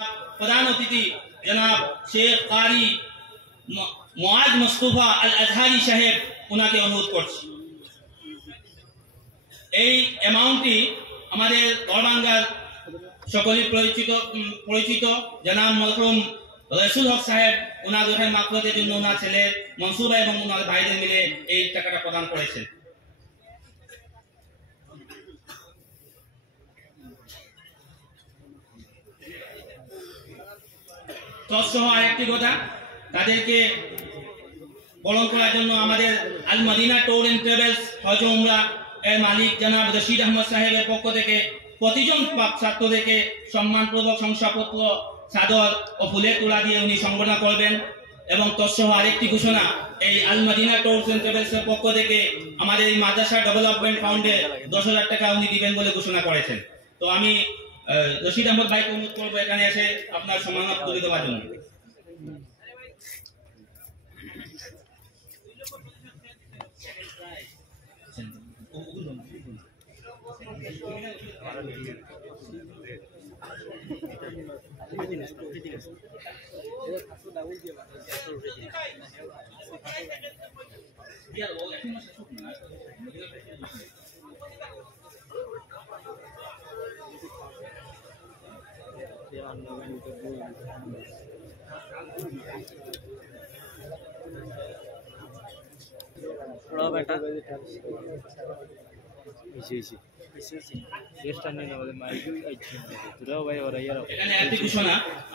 प्रधान अतिथि जनाब शेख कारी मुआज मुस्तफा अल अजहारी साहेब उनाके अनुरोध करছি এই অ্যামাউন্টটি আমাদের গড়বাঙ্গার সকলেই পরিচিত জনাব মরহুম রসুল হক সাহেব ওনার রুহের মাগফিরাতের জন্য ওনার ছেলে মনসুর ভাই এবং ওনার ভাইদের মিলে এই টাকাটা প্রদান করেছেন। তৎসহ আরেকটি কথা, তাদেরকে বরণ করার জন্য আমাদের আল মদিনা ট্যুর এন্ড ট্রাভেলস হজ উমরা এর মালিক জনাব রশিদ আহমদ সাহেবের পক্ষ থেকে প্রতিজন ছাত্রদেরকে সম্মানপূর্বক শংসাপত্র, চাদর ও ফুলের তোড়া দিয়ে উনি সংবর্ধনা করবেন। এবং তৎসহ আরেকটি ঘোষণা, এই আল মদিনা ট্যুর এন্ড ট্রাভেলস এর পক্ষ থেকে আমাদের এই মাদ্রাসা ডেভেলপমেন্ট ফান্ডে 10,000 টাকা উনি দিবেন বলে ঘোষণা করেছেন। তো আমি রশিদ আহমদ ভাইকে অনুরোধ করবো এখানে এসে আপনার সম্মাননা তুলে দেওয়ার জন্য।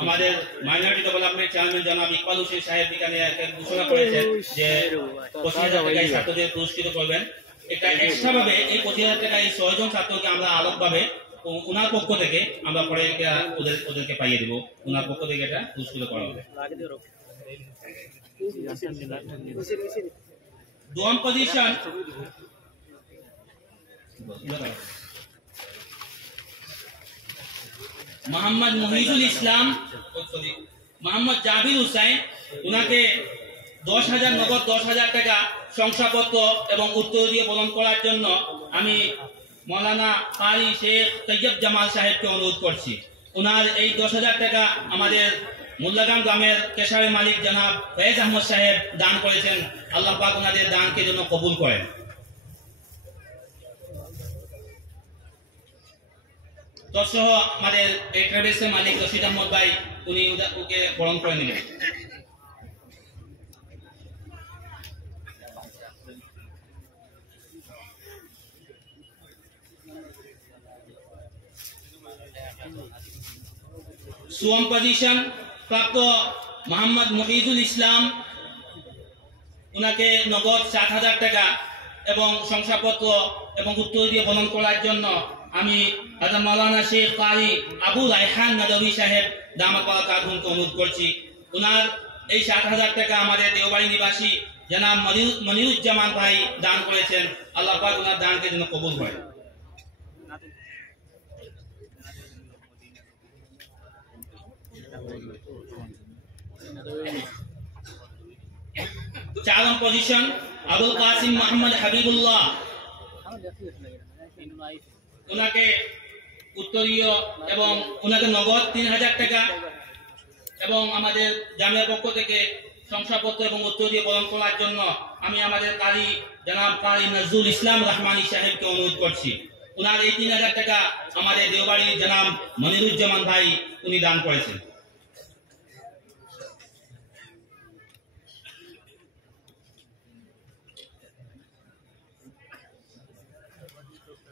আমাদের মাইনরিটি ডেভেলপমেন্ট চেয়ারম্যান জনাব ইকবাল হোসেন সাহেব এখানে ঘোষণা করেছেন যে 25,000 টাকায় ছাত্রদের পুরস্কৃত করবেন। এটা এক্সট্রা ভাবে এই 25,000 টাকায় 6 জন ছাত্রকে আমরা আলাদাভাবে ওনার পক্ষ থেকে আমরা পরে ওদেরকে পাইয়ে দেব। ওনার পক্ষ থেকে এটা পুরস্কৃত করা হবে। दोन पोजीशन मोहम्मद मुहीजुल इस्लाम मोहम्मद जाबिर हुसैन उनाके 10,000 नगद 10,000 টাকা শংসাপত্র এবং উত্তর দিয়ে প্রদান করার জন্য আমি মৌলানা কারি শেখ তৈয়ব জামাল সাহেবকে অনুরোধ করছি। ওনার এই 10,000 টাকা আমাদের মুল্লাগাম গ্রামের কেশারের মালিক জনাব ফয়েজ আহমদ সাহেব দান করেছেন। আল্লাহ পাক ওনাদের দানকে জন্য কবুল করেন। তৎসহ আমাদের এই ট্রাভেলসের মালিক রশিদ আহমদ ভাই উনি ওকে বরণ করে নিলেন। सुवम पोजीशन प्राप्त मोहम्मद मुहीजुल इस्लाम उनाके नगद 7,000 টাকা এবং শংসাপত্র এবং উত্তর দিয়ে বরণ করার জন্য আমি হযরত মাওলানা শেখ কারি আবু রায়হান নদভী সাহেব দামাত বারাকাতুহুকে অনুরোধ করছি। উনার এই 7,000 টাকা আমাদের দেওবাড়ি নিবাসী জনাব মনিরুজ্জামান ভাই দান করেছেন। আল্লাহ পাক ওনার দানকে যেন কবুল করেন। चारों पोजीशन अबुल कासिम मोहम्मद हबीबुल्लाह उनाके उत्तरीय एवं उनाके नगद 3,000 টাকা এবং আমাদের জামিয়ার পক্ষ থেকে শংসাপত্র এবং উত্তর দিয়ে প্রদান করার জন্য আমি আমাদের কারি জনাব কারি নজরুল ইসলাম রহমানী সাহেবকে অনুরোধ করছি। উনার এই 3,000 টাকা আমাদের দেওবাড়ির জনাব মনিরুজ্জামান ভাই উনি দান করেছেন।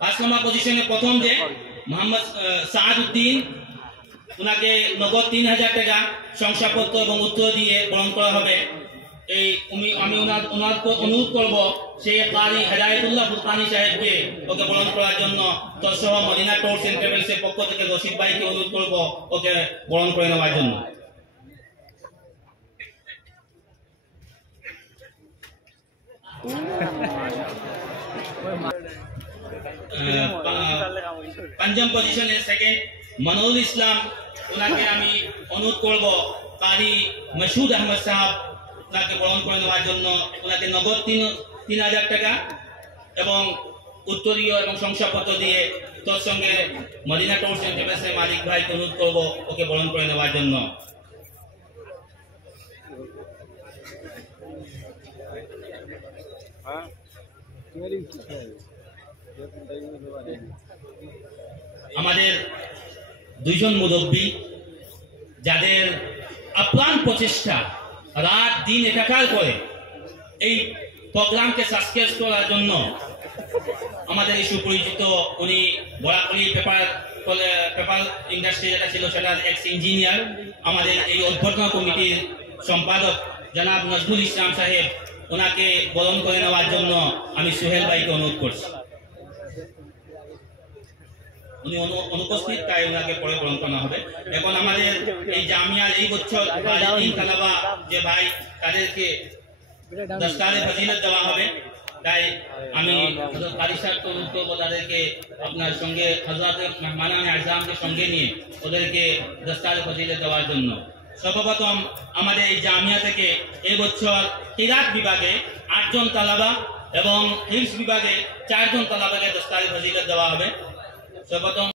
5 নম্বর পজিশনে প্রথম যে মোহাম্মদ সাদউদ্দিন উনাকে নগদ 3,000 টাকা শংসাপত্র এবং উত্তর দিয়ে বরণ করা হবে। এই আমি ওনাকে অনুরোধ করব শেখ কারি হেদায়েতুল্লাহ ফুরকানি সাহেবকে ওকে বরণ করার জন্য। তৎসহ মদিনা ট্যুরস এন্ড ট্রাভেলসের পক্ষ থেকে রশিদ ভাইকে অনুরোধ করব ওকে বরণ করে নেওয়ার জন্য। पंचम पोजीशने सेकेंड मनोज इस्लाम उनाके आमी अनुरोध करब कारी मसूद अहमद साहब उनाके बरণ করে নেওয়ার জন্য। উনাকে নগদ 3,000 টাকা এবং উত্তরীয় এবং শংসাপত্র দিয়ে তোর সঙ্গে মদিনা ট্যুরস এন্ড ট্রাভেলসের মালিক ভাইকে অনুরোধ করবো ওকে বরণ করে নেওয়ার জন্য। আমাদের দুইজন মুরব্বী যাদের আপ্রাণ প্রচেষ্টা, রাত দিন একাকার করে এই প্রোগ্রামকে সাকসেস করার জন্য আমাদের এই সুপরিচিত উনি বরাকলি পেপার ইন্ডাস্ট্রি যেটা ছিল সেটার এক্স ইঞ্জিনিয়ার, আমাদের এই অভ্যর্থনা কমিটির সম্পাদক জনাব নজরুল ইসলাম সাহেব, ওনাকে বরণ করে নেওয়ার জন্য আমি সোহেল ভাইকে অনুরোধ করছি। উনি অনুপস্থিত, তাই ওনাকে পরে বরণ করা হবে। এখন আমাদের এই জামিয়ার এই বছর তালাবা যে ভাই, তাদেরকে দস্তারে ফজিলত দেওয়া হবে, তাই আমি কারি সাহেবকে অনুরোধ করবো তাদেরকে আপনার সঙ্গে হযরত মেহমানানে আযমকে সঙ্গে নিয়ে ওদেরকে দস্তারে ফজিলত দেওয়ার জন্য। সর্বপ্রথম আমাদের এই জামিয়া থেকে এই বছর কিরাত বিভাগে 8 জন তালাবা এবং হিফজ বিভাগে 4 জন তালাবাকে দস্তারে ফজিলত দেওয়া হবে। সর্বপ্রথম